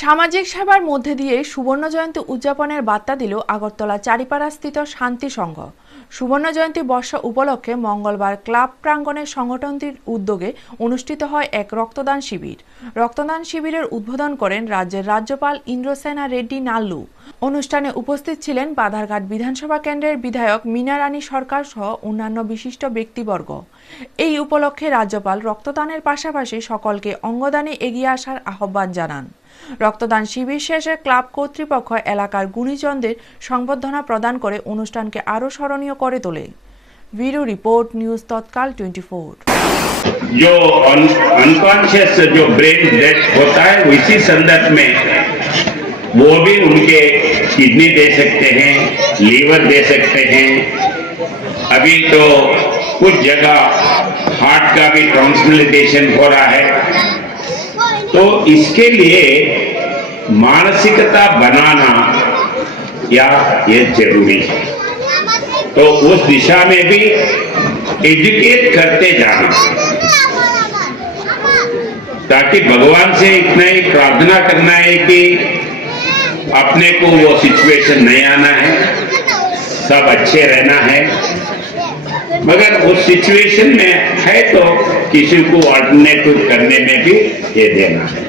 সামাজিক সেবার মধ্যে দিয়ে সুবর্ণ জয়ন্তী উদযাপনের বার্তা দিল আগরতলা চারিপাড়াস্থিত শান্তি সংঘ। সুবর্ণ জয়ন্তী বর্ষ উপলক্ষে মঙ্গলবার ক্লাব প্রাঙ্গণে সংগঠনটির উদ্যোগে অনুষ্ঠিত হয় এক রক্তদান শিবির। রক্তদান শিবিরের উদ্বোধন করেন রাজ্যের রাজ্যপাল ইন্দ্রসেনা রেড্ডি নাল্লু। অনুষ্ঠানে উপস্থিত ছিলেন বাধারঘাট বিধানসভা কেন্দ্রের বিধায়ক মীনা রানী সরকার সহ অন্যান্য বিশিষ্ট ব্যক্তিবর্গ। এই উপলক্ষে রাজ্যপাল রক্তদানের পাশাপাশি সকলকে অঙ্গদানে এগিয়ে আসার আহ্বান জানান। রক্তদান শিবির শেষে ক্লাব কর্তৃপক্ষ এলাকার গুণীজনদের সংবর্ধনা প্রদান করে অনুষ্ঠানকে আরো স্মরণীয় করে তোলে। ব্যুরো রিपोर्ट न्यूज तत्काल 24। जो अनकॉन्शियस जो ब्रेन डेथ होता है इसी संदर्भ में वो भी उनके किडनी दे सकते हैं, लीवर दे सकते हैं। अभी तो कुछ जगह हार्ट का भी ट्रांसप्लांटेशन हो रहा है। तो इसके लिए मानसिकता बनाना या ये जरूरी है। तो उस दिशा में भी एजुकेट करते जाना, ताकि भगवान से इतना ही प्रार्थना करना है कि अपने को वो सिचुएशन नहीं आना है, सब अच्छे रहना है। मगर उस सिचुएशन में है तो किसी को अल्टरनेटिव करने में भी ये देना है।